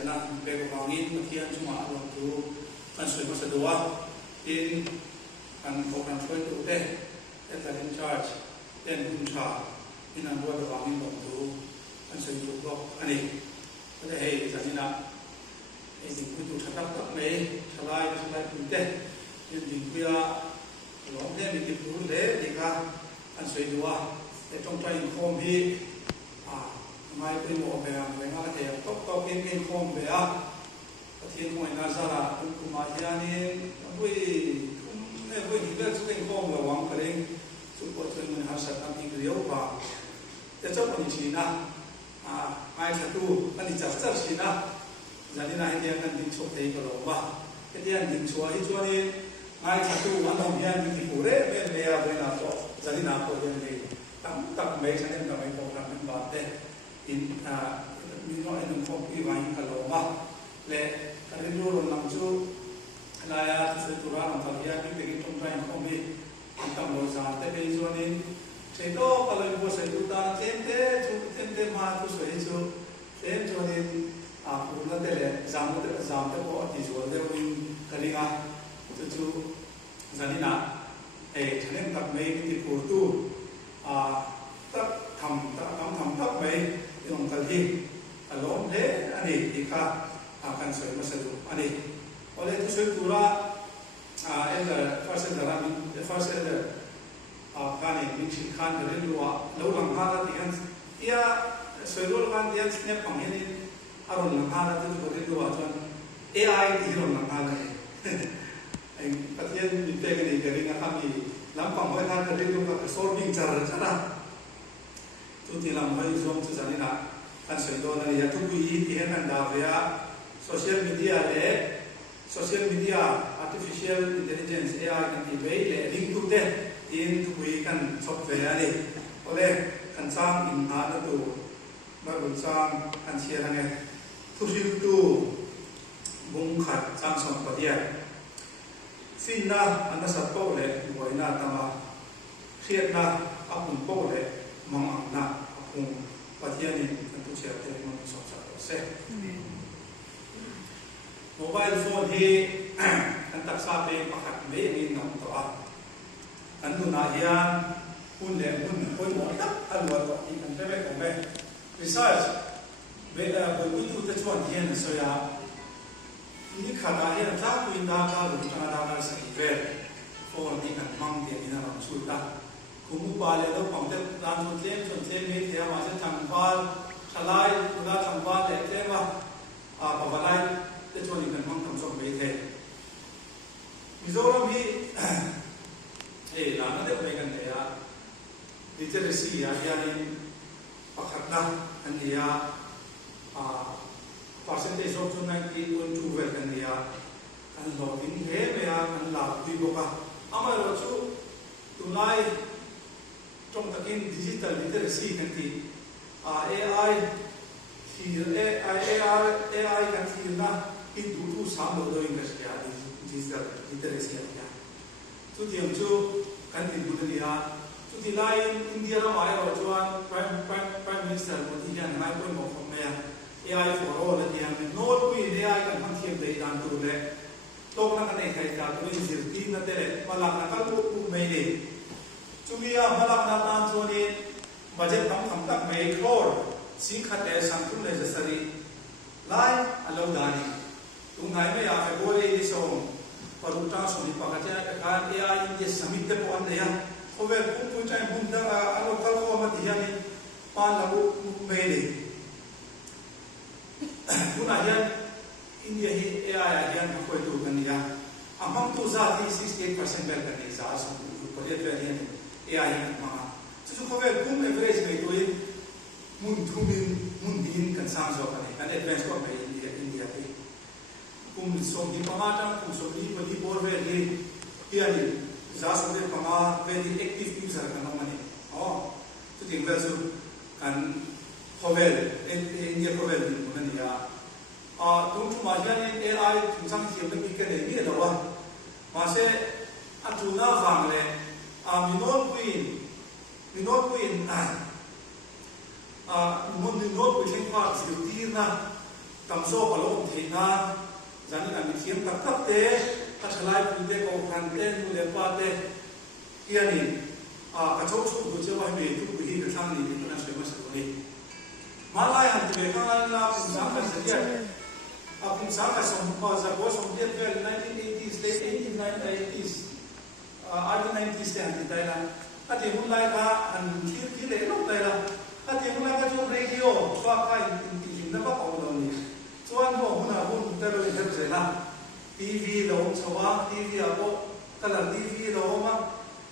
na be ko wangin pathian chuma ron tu kan soi ma sadua in kan ko kan soi tu te at in charge ten kun tha in an wa wangin ron tu kan soi tu ko ani ale hei zanina ei din ku tu thatak tak me thalai tu te in din kuya long he mi ti pu le dika kan soi dua te tong tai khom hi mai bên mộ về về ngã thì tóc tóc bên khom về thiên ngôi na ra cũng mà thì anh vui vui thì cái bên khom là vắng cái đấy chúng tôi chơi mình học sát làm gì nhiều và để cho mình chỉ na ai thật tu anh đi chắc chắc chỉ na giờ đi này thì anh đi chụp thấy cái lồng ba cái đi anh đi chùa đi chùa đi ai thật tu anh không đi anh đi phụ đấy bên bên nào đó giờ đi nào có gì đi tập mấy cho nên tập mấy công làm mình bảo đấy in mình nói đến phong phú vài cái lỗ mà lệ cái điều đó làm cho là sự tu ra làm sao vậy những cái trong trái không biết tâm lỗ ra thế bây giờ nên chế độ cái lời của sự tu ta thêm thế mà tu sửa cho thêm cho nên cũng là thế lệ giảm thế có thì rồi thế mình cái gì à tu giờ đi nào cho nên tập mấy cái khổ tu tập thầm tập mấy yung kalhi alom le ani ika akan soi masadu ani oleh tu soi pura el first el kani mixi khan le luwa lo lang hala tian ia soi lo kan tian snap pangeni aron lang hala tu ko le luwa chuan ai ti ron lang hala ai pathian mi pe ni ke ringa kami lampang hoi khan le luwa ka solving chara tu ti lam hai zom chu zani na kan soi do na ya tu bi ti hen da ya social media artificial intelligence AI kan ti be le link tu te in tu bi kan chop ve ani ole kan sang in ha na tu ma bun sang kan sia na nge tu sil tu bung khat sang som pa dia sin na an sa to le boi na ta ma khiat na apun po le mang na kung pathian ni tu sia te mang so sa se mobile phone hi an tak sa pe pakhat me ni nam to an tu na hian hun le hun koi mo ta an wa to in kan te ko me research be ko ni tu te chuan hian so ya ni khana hian ta ku in da ka lu ta da ka sa ve phone ni kan mang te ni na ram su ta cũng ba lệ đâu còn thêm làm một thêm mấy thì mà sẽ thằng phan salai chúng ta thằng phan để thêm mà bảo vào đây để cho những người mong thằng trong mấy thế ví dụ là vì để làm nó được mấy cái này literacy yani pakhatna anh đi percentage of 90.2 về anh đi anh lo tin thế mà anh làm đi bộ cả ama rồi chú tụi này trong takin digital literacy kan ti AI kan ti na in du tu sam do in ka sia digital literacy ya tu tiam chu kan ti bu ni ha tu ti lai India ra mai ro chuan prime minister mo ti yan mai ko mo khom me AI for all the yang no ku AI kan han thiam dei dan tu le to na kan nei thai ta tu in zir ti na te le malak na kal ku me ni Chumia malak na tan zoni budget tam tak mai crore sing khate sang thum le jasari lai alo dani tung ngai me ya February ni so paruta so ni pakatya ka AI in summit te pon ya over pu chai bum da alo kal ko ma diya ni pan lagu me ni tuna ya India hi AI ya ko tu kan ya amam tu za 68% ber kan ni za so ko le ver ya AI ma chu ko ve kum average me to in mun din kan sang so kan advance ko me India pe kum so ni pamata kum so ni bali bor ve ni yani za so de pama very active user kan mani chu ting ve so kan hovel India hovel ni mun ni ya tum tu ma yani AI tum sang thiam de bi kan ni lo wa ma se atuna wang le minot queen minot queen mun minot queen pa zil tir na cầm số vào lỗ thì na rằng là mình kiếm tập cấp tế các lại cũng tế cầu hành tên mua đẹp qua tế kia này các chỗ số của chưa bao giờ tu bị được sang này thì nó sẽ mất sự này mà lại hàng về các anh là cũng sáng phải sự kiện cũng sáng phải sống qua giờ có sống tiếp về 1980s late 1980s early 90s thì hàng đây là các tiền muốn lại cả hàng khí lệ lúc đây là các tiền muốn lại các chỗ radio xoa cái nó bắt đầu rồi cho anhบอกว่าผมแต่เราเห็นเสร็จแล้วทีวีเราชาวทีวีเราตลาดทีวีเรามา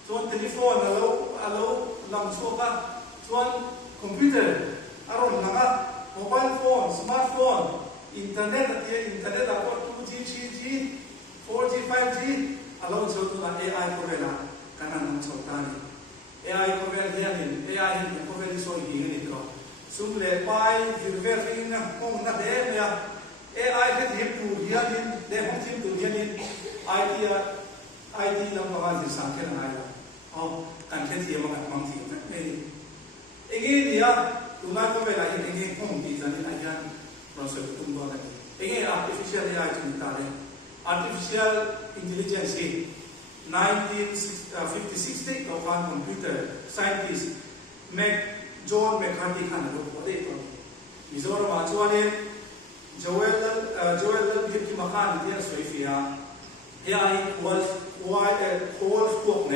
ส่วนโทรศัพท์เราลำชัวก็ส่วนคอมพิวเตอร์อารมณ์นะครับโมบายโฟนสมาร์ทโฟนอินเทอร์เน็ตเราก็ 2G 3G 4G 5G เราชอบตัว AI ก็เวลาการนั่งชอบตานี่ AI ก็เวลาเรียน AI ก็เวลาสอนยิ่งนิดก็สุดเลยไปฟิลเวอร์ฟิงนะห้องนักเรียนเนี่ย AI ที่ทีมดูเรียนนี่เด็กห้องทีมดูเรียนนี่ IT เราประมาณ13แค่ไหนล่ะการแค่ทีมมันบางทีไม่เองเนี่ยดูน่าก็เวลาเองห้องดีจังนี่อาจารย์เราสอนตุ้มตัวเลยเอง artificial AI จุดนั้นเลย artificial intelligence 1956เราฟังคอมพิวเตอร์ scientist John McCarthy ขันรถพอได้ตัวมิโซรามาชวนเนี่ยโจเอลพิมพ์มาขันที่สวยฟีอาAI พวกใน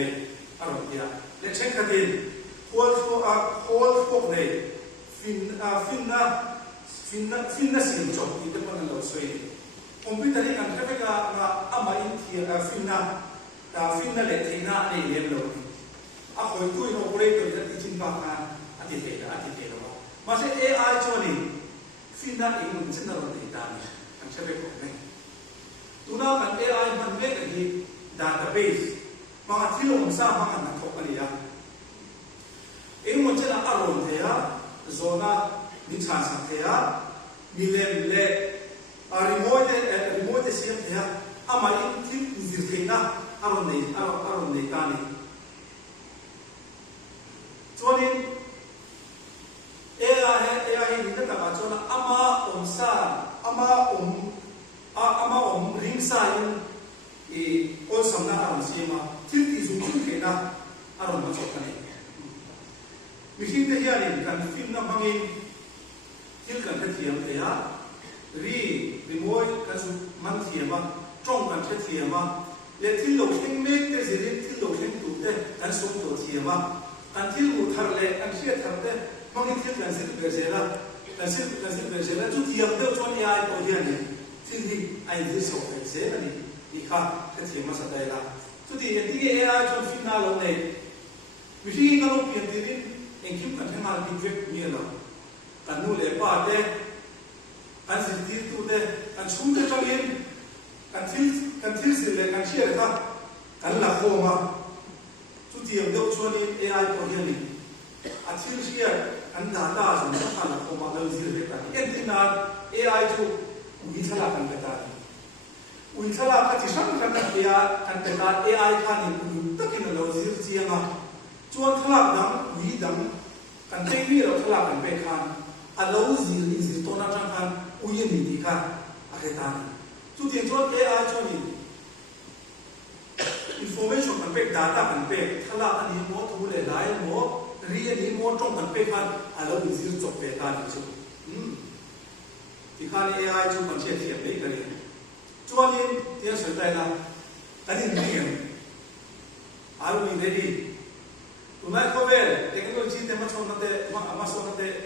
อารมณ์เนี่ยและเช่นกันที่พวกในฟินน่ะสิ่งจบที่จะเป็นเราสวยคอมพิวเตอร์นี่กันแค่เป็นการอามาอินที่ฟินน่ะเล็กที่น่าในเรียนเราคอยคุยโนโปรเรเตอร์ที่จินบ้างอาทิตย์เดียวมาใช้ AI จอนี่ฟินน่าเองมันจะน่ารักดีตานี่ทั้งเชื่อไปก่อนไหมตัวนั้นมัน AI มันไม่ได้ที่ database บางที่เราสร้างบางอันนั้นเขาอะไรอย่างเองมันจะน่าอารมณ์เดียโซน่านิชาสังเกตมีเล่มเล่รีโมทเสียงเดียอามาอินที่ดิบเองนะอารมณ์ดีตานี่จอนี่AI นี่นั่นแต่ว่าจนอามาริงซ่าอินโอลสัมนาอารมณ์เสียมาที่สุ่มเห็นนะอารมณ์มันชอบกันเองมิชินเดียร์นี่กันฟิล์มน้ำมันที่กันเทียมเดียรีโมทกันสุมันเทียมมาจ้องกันเทียมมาและที่เราเห็นเม็ดแต่สิ่งที่เราเห็นตัวเด็กกันส่งตัวเทียมมาอันที่เราทำเลยอันเชื่อทำเด็กบางทีกันสิ่งเกิดเสียแล้วกันสิ่งเกิดเสียแล้วจุดเทียมเดียวจนAIตัวเดียวนี่ที่ไอ้ที่ส่งเสียแล้วนี่ที่ข้าเทียมมาสักได้ละจุดที่AIจนฟินนาลงในวิธีการเราเปลี่ยนที่นี่เองคิดกันให้มาเป็นเว็บมีอะไรกันนู่นเลยป้าเด็กกันสิ่งที่ตัวเด็กกันชุ่มเด็กจังเลยกันที่สิ่งเลยกันเชื่อเลยกันหลักโคมาจุดเทียมเดียวชวนAIตัวเดียวนี่อาทิตย์เชียร์อันดาต้าส่วนสำคัญของมันเราสิเรื่องนี้เอ็นที่นั่น AI จู่วิชาละกันไปตาวิชาละก็ที่สำคัญกันไปกันไปตา AI ท่านี่ตั้งแต่เราสิเสียงอ่ะจวนทลากดังวิดังกันเทวีเราทลากกันไปคันเราสิตัวนั้นจังคันยินดีค่ะอะไรตาจู่ที่จวน AI จู่นี่ information กันไป data กันไปทลากอันนี้หมดทุเรศหลายหมดเรียนนี้มอจ้องกันไปคันเราดูสิจบไปตาดิจุที่ข้านี่ AI จุมันเชี่ยเทียบเลยกันเลยจวนนี้ที่สนใจนะกันนี่นี่Are we ready? Tonight, cover technology. Tema sonate, ama sonate.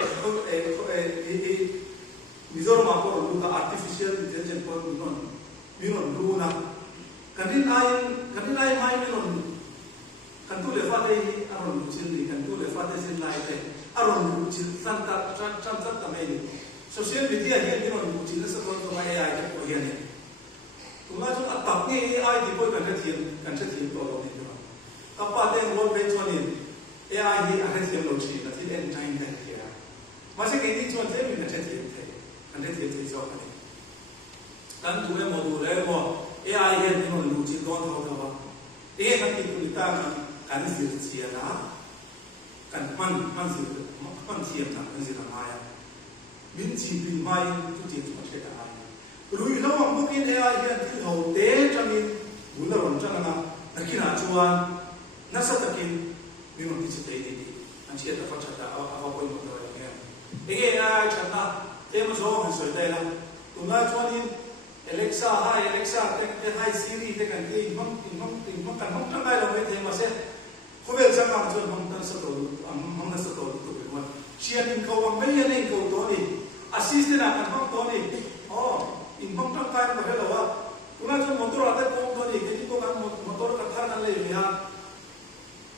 Mizoram ako luka artificial intelligence ko minon luna. Kanin ay may minon. Kantu le fate aron chili, kantu le fate sin laite. Aron chili santa tameli. Social media here minon chili sa kon ko may AI ko yan. Tonight yung attack ni AI di po kan team to lo dito. Kapag ang role play chonin AI ni akan siya lo chi na tin end time kan kaya. Masih kini chon te min na chat yin te. Kan te te so kan. Dan tu mo du le mo AI yen ni mo lu chi don tho tho ba. Kan ti ku ta kan si chi na. Kan man si na kan si na ma ya. min chi bin mai tu ti tu che ta ai rui lo ang bokin ai hian thil ho te tangin bula ron changa nakina chuan nasa takin mi mon ti che ti an chia ta fa chata a ko mo ta ya ege ai chana te mo zo han soi dai la tu na chuan in Alexa hi Alexa te hi Siri te kan ti mong kan mong tang ai lo me te ma se ko vel chang ang chuan mong tan sa to mong na sa to tu be ma chian in ko wang me ya nei ko to ni assistant a kan mong to ni in mong tang kai ma hello wa tu na chuan motor ate ko to ni ke ti ko kan motor ka thar kan le ya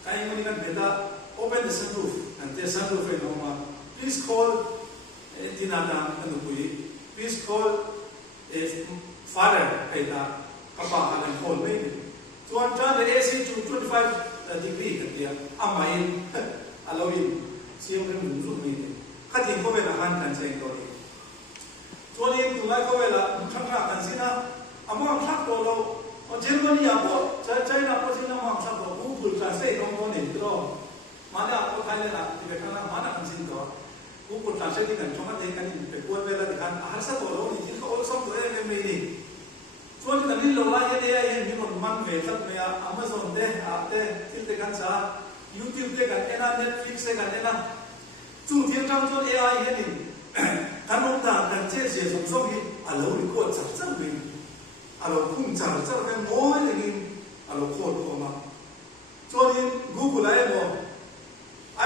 kai mo ni kan beta open the sunroof and the sunroof in homa please call tinata kan pui please call father aita papa kan call me so I'm trying the AC to 25 degree kan dia amain allowing siam kan munzu me khatin ko be na han kan sei to ni so ni tu lai ko be la thang kan sina amang thak to lo Germany apo China apo sina ma thak to Google translate no ni to mana apo Thailand na ti be kana mana kan sin to Google translate kan chonga de kan ni pe ko be la kan har sa to lo ni ti ko som to em me ni so ni kan ni lo la ye ye ni mon man ve thak me Amazon de ate til te kan sa YouTube te kan ena Netflix te kan ena chu thiam chang cho AI ye ni kan ong ta kan che se som som hi a lo ri ko chak chang me a lo khum chang chang kan mo le ni a lo ko to ma so ni Google ai mo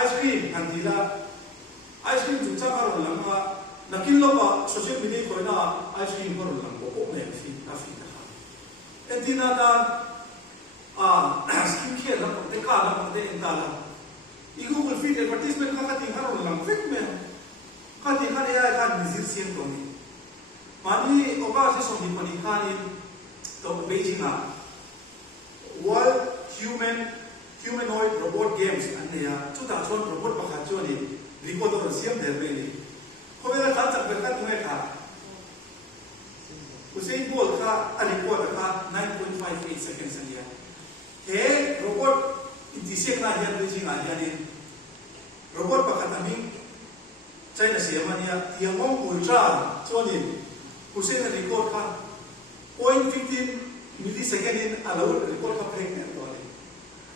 ice cream kan di la ice cream tu chang aro lang ma nakin lo ba social media ko na ice cream ko lang ko me fi ta entina da skin care la te ka la te entala I Google feed advertisement ka ti haro lang fit me ka ti ka ya ka bizir sien to ni mani oba se so ni pani ka ni to Beijing a World Humanoid Robot Games ane ya chuta chon robot pa kha choni record siam der be ni ko be la ta chak be ka tu me ka Usain Bolt ka record ka 9.58 seconds ania he robot intisek na hian Beijing a hian robot pa khatami China siamania tiamong ultra choni Usain record ka 0.15 millisecond in allow record ka pregnant to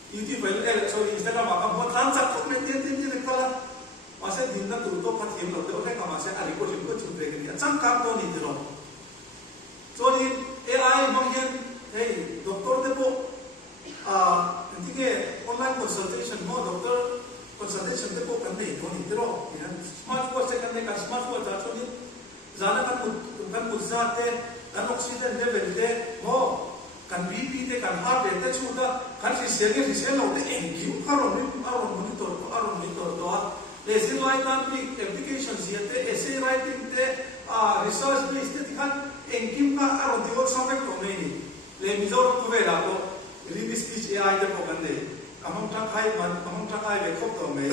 YouTube sorry Instagram ka mo tan chak ko me tin kala masa din na tu to ka thiam lo te ka masa record ko chu pregnant chang ka to ni dro so ni AI mong yan hey doctor de po nanti online consultation mo doctor consultation de po kan nei to ni dro yan smartwatch kan nei ka smartwatch ta so ni zana kan zate kan oxygen level de mo kan BP de kan heart rate de chuda kan si lo de engine aron monitor to lesson like applications yete essay writing de research based de kan engkim ka aron di all something to me le mizor ko vela ko release speech AI de ko bande among tang khai be khop to me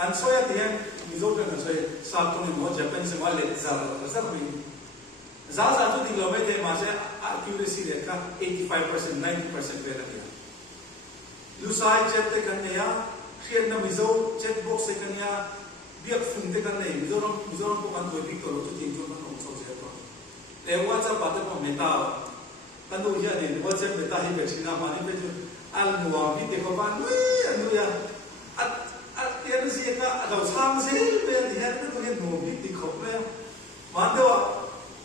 an soya tian mizor ka soya sa to ni mo japan se wale za me za to di lo me de ma se accuracy de ka 85% 90% vela dia lusai chat te kan ya khian na mizor chat box se kan ya biak fung te kan nei mizor ko kan to bi ko to tin jo kan so se to le WhatsApp pa ko meta kan do ya ne WhatsApp meta hi be sina ma ni be al muwa bi te ko ban anu ya at tian si ka do sam se be di ha to ni no bi ti ko le ma do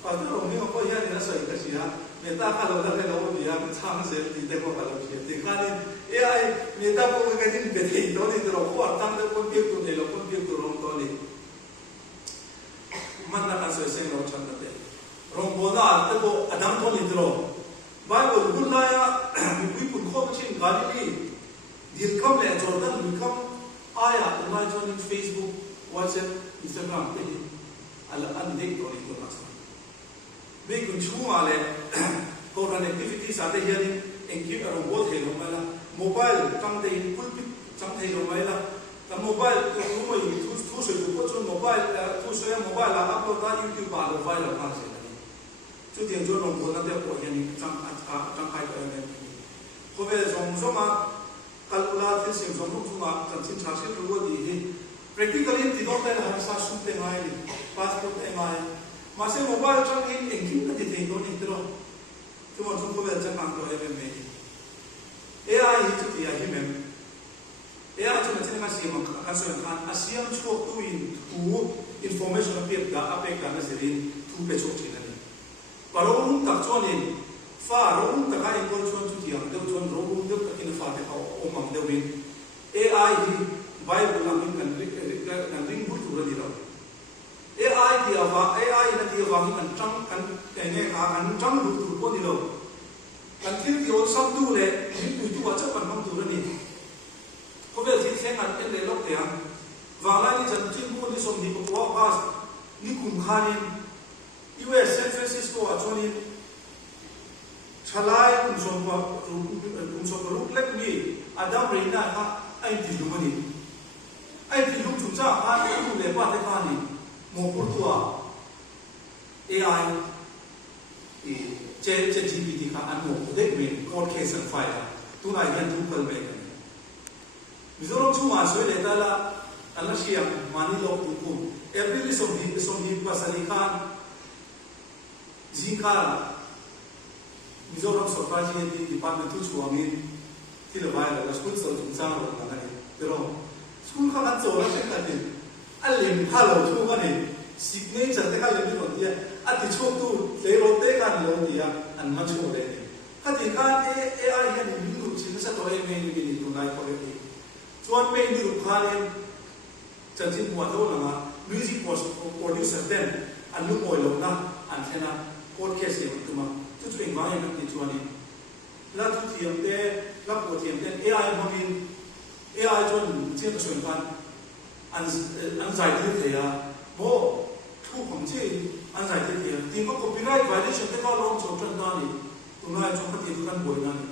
pa do ni ko ya ni na so ka si ha meta ka lo da le lo ni ya sam se ti te ko ka lo si te ka ni AI meta ko ka ni be te do ni do ko tam de ko pi to ne lo ko pi to rom to ni man na ka so se lo chan da Rombola tebo adam to nidro Bible gulaya we put coaching Galilee dil kam le Jordan become aya online on Facebook WhatsApp Instagram pe ala an dek to nidro nasa me kun chuma le ko connectivity sa te hian engki aro bot he lo mala mobile kam te pulpit cham the lo mala ka mobile to mo yi thu so ko chon mobile thu so ya mobile la upload ta YouTube ba lo file ma se chu tiang jo long ko na te ko yani chang khai ka ne ko be zong ma kalkula thil sim zong lu ma chan chin cha se lu di hi practically ti dot la har sa sum te ngai passport te ngai ma se mobile chang in engkim na ti te do ni tro tu mo chu ko ve chang ang do e me AI hi chu ti a hi mem AI chu na chen ka si ma ka so kan asiam chu tu in tu information apek ka na serin tu pe chu chi na ni parong tak chuan in fa rong ta ka in ko chuan chu ti ang do chuan rong do ta kin fa te ka o mang de win AI hi Bible lang in kan ring bu tu ra di lo AI dia wa AI na dia wa kan chang kan ne ka kan chang bu tu ko di lo kan thil ti o sam tu le ni tu wa cha kan mang tu ra ni ko ve thi theng an en le lok te ang wa la ni chan chin bu ni som ni ko wa pas ni kum khanin US San Francisco a choni chalai kum som ru lek ni adam reina ha ai ti lu mani ai ti lu chu cha ha tu le pa te pa ni mo pur tua AI che GPT ka an mo de me court case and file tu na yan tu kal me mizoram chu ma soi le ta la ala shia mani lo tu ku every som hi pasali khan zika mizoram sarkar ji di department tu chu amin ti lo vai la school so chung sa ro na ni pero school kha kan zo la se ka ni alim hello chu ka ni signature te ka le ni ro dia ati chu tu le ro te kan lo dia an ma chu le ni ka ti ka AI ya ni lu chin sa to e me ni ni tu nai ko le ni chuan me ni ru kha le chan chin wa do na music producer then an lu moi lo na an thena court case ni tu ma tu chu eng ma ni chuan ni la tu thiam te la ko thiam te AI momin AI chon chen ta swen kan an zai tu te ya mo thu khom che an zai tu te ti ko copyright violation te ka long chon chan na ni tu na chon ka ti tu kan boi na ni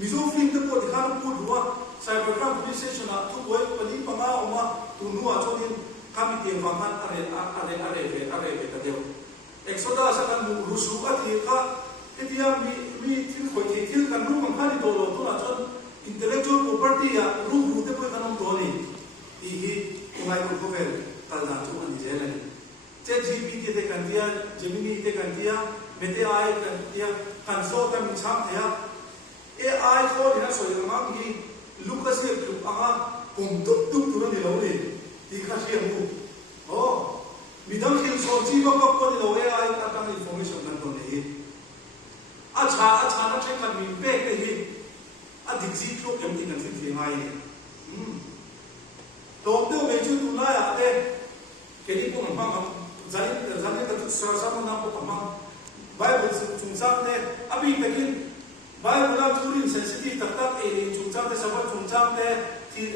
mizo film te ko ti kan pu ruwa cybercrime police station a tu boi pali pa ma oma tu nu a chon ni committee wa man are ta deu exodus kan mu rusu ka ti ka dia mi thil khoi ke thil kan ru kan khani do lo to na chon intellectual property ya ru te ko kan do ni hi mai ko vel tal na chu an je la ni che GPT te kan dia Gemini te kan dia mete ai kan dia kan so ta mi cham ya AI ko ni na so ya ma mi lucas ne tu anga pum tu ni lo ni ti kha shi mu mi dang hil so chi ko ni lo AI ta kan information kan do ni acha na che kan mi pe ke hi a dik ji tro kem ti kan thi ngai to de me chu tu na ya te ke ni ko ma zani ka sa sa na ko ma Bible chung sa ne abi takin Bible na turin sensitive tak tak e chung sa te sa ba chung sa te ti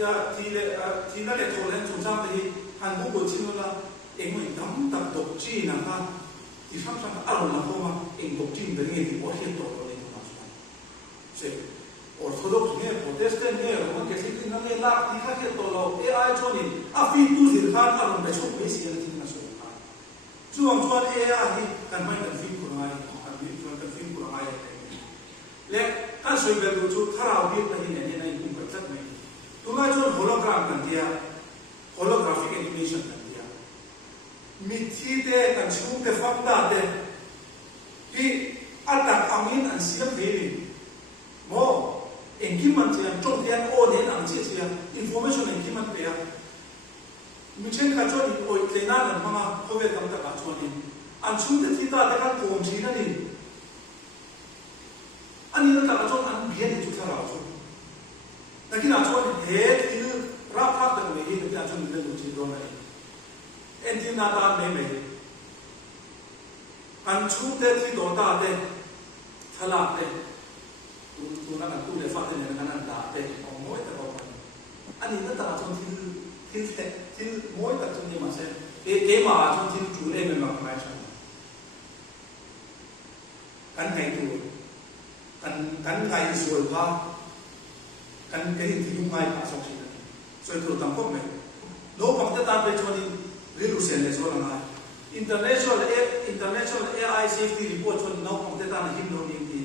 na le to len chung sa te hi han bu ko chin la e mo dam tak dok chi na ha ti sam sa a ro na ko ma e dok chi de ni ti ko he to ni to na se orthodox ne protestant ne ro ke ti na ne la ti kha ke to lo e ai choni a fi tu zir khan a ro na chu pe si na ti na so ka chuang chuan e a hi kan mai kan fi ku ngai kan fi chuan kan fi ku ngai le kan soi bel chu thara bi na hi ne ne ku ka tat mai tu na chuan hologram kan dia holographic animation kan dia mi thi te kan chu te fam da te hi atak amin an siam ve ni mo engkiman tia chong tian o ne ang chi tia information engkiman pe ya mi chen ka chon in oi tlena nan ma ko ve tam ta ka chon in an chung te ti ta ta kan kom chi na ni ani na ta ka chon an bien ni chu tha ra chu na ki na chon he ti ra pha ta me hi ta chon ni lu chi do na en ti na ta me an chung te ti do ta te thala te tu na kan tu le fa te ne kan da te o moi ta ko ani na ta chon til moi ta chon ni ma se e ma chon til chu le me ma ma cha kan hai tu kan ngai sual pa kan ke hin ti ngai pa so chi so tu tam ko me lo pa ta ta pe chon ni re lu sen le so na international AI safety report chon no pa ta na him lo ni ti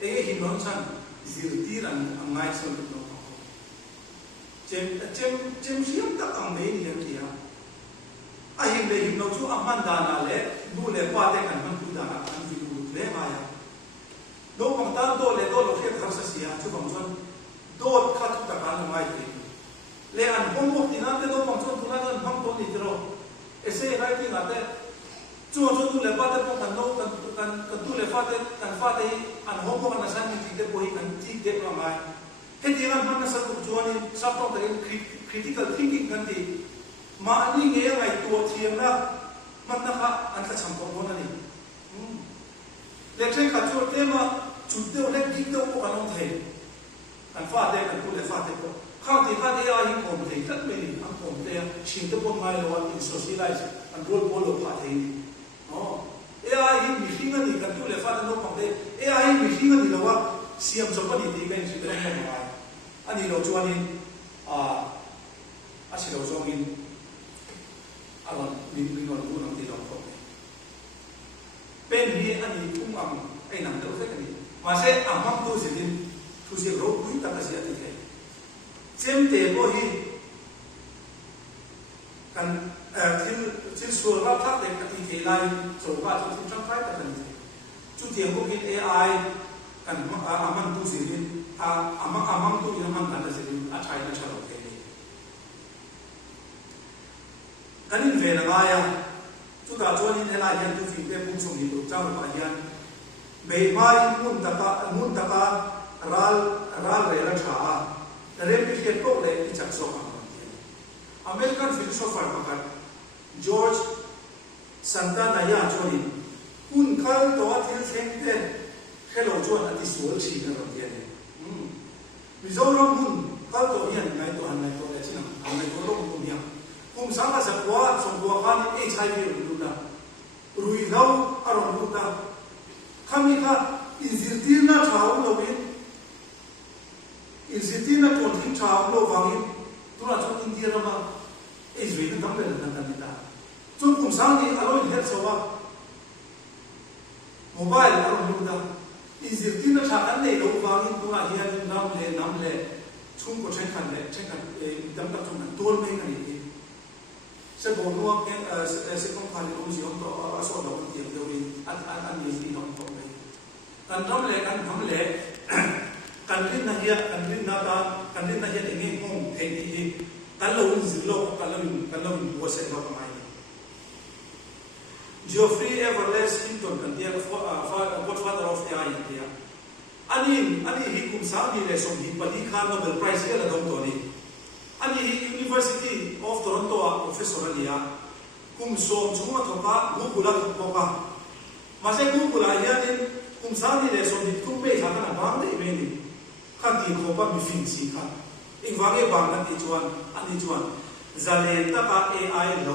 e him lo chan zir ti ran ngai so tu che chem siam tak ang mai ni kia a him le him no chu amman dana le nu le pa te kan man tu dana kan vi lu le ma ya do pang ta do le do lo khe khar sa sia chu bang chon do kha tu ta kan mai ti le an hom mo ti na te do pang chon tu na kan bang to ni tro ese hai ti na te chu tu le pa te pang kan no kan tu le fa te an hom mo kan san ni te po hi kan ti te ma mai he ti kan man sa tu chuan in sa to te critical thinking kan ti ma ni nge ngai tu thiam na man na kha an ka cham ko na ni le chen ka chu te ma chu te le ki te ko kan on the kan fa te kan tu le fa te ko kha ti kha te ya hi kom te tat me ni an kom te shin te pon mai lo in socialize an rol polo pha te ni ai hi mi hinga ni kan tu le fa te no kom te ai mi hinga ni lo wa siam zo pa ni ti kan chi te mo mai ani lo chuan in a si lo zong in alon min on bu nang ti lo ko pen hi ani kum am ai nang do fe ni ma se amam tu se din tu se ro pui ta ka sia ti ke chem te bo hi kan til su ra thak le ka ti ke lai so ba chu tin chang phai ta kan ti chu tiang bo ki ai kan amam tu se din amam tu ina man kan se din a thai na chalo ke ni kanin ve na ya chu ta chuan in hela hian tu fi pe pum sum ni tu chang pa hian me mai mun ta ka ral re la tha re pi ke to le ti chak so ka American philosopher pakat George Santana ya choni un khal to athil theng te hello chuan ati sual chi na ram dia ni mizoram mun khal to hian ngai to an ngai to le chin an ngai to lo ko dia kum sanga sa kwa som kwa khan HIV ru na rui lau aron ru ta khami kha inzirtina thau lo bin inzirtina ton thim thau lo wangin tuna chon India rama Israel dam le na kan ta chon kum sang ni aloi her sowa mobile aron ru da inzirtina tha an nei lo wangin tuna hian nam le chung ko chen kan dam ta chon tol mai kan ni se bo no ke se kom khali om ji om to aso da on tiam deu ni an ni ni nom ko mai kan nam le kan rin na hiya kan rin na hiya de nge hong the ni kan lo un zilo kan lo bo se lo mai Geoffrey Everless Hinton kan dia godfather of AI dia ani hi kum sa ni le som hi pali kha Nobel Prize ke la dom to ni ani University of Toronto professor alia kum som chunga thoka Google ko ka ma se Google ya din kum sa ni le som ni tum me tha na bang de me ni kha ti ko pa mi fin si kha ing wa ge bang na ti chuan ani chuan zalen ta ka AI lo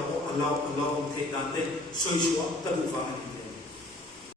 the dan te soi shuwa ta du fa ni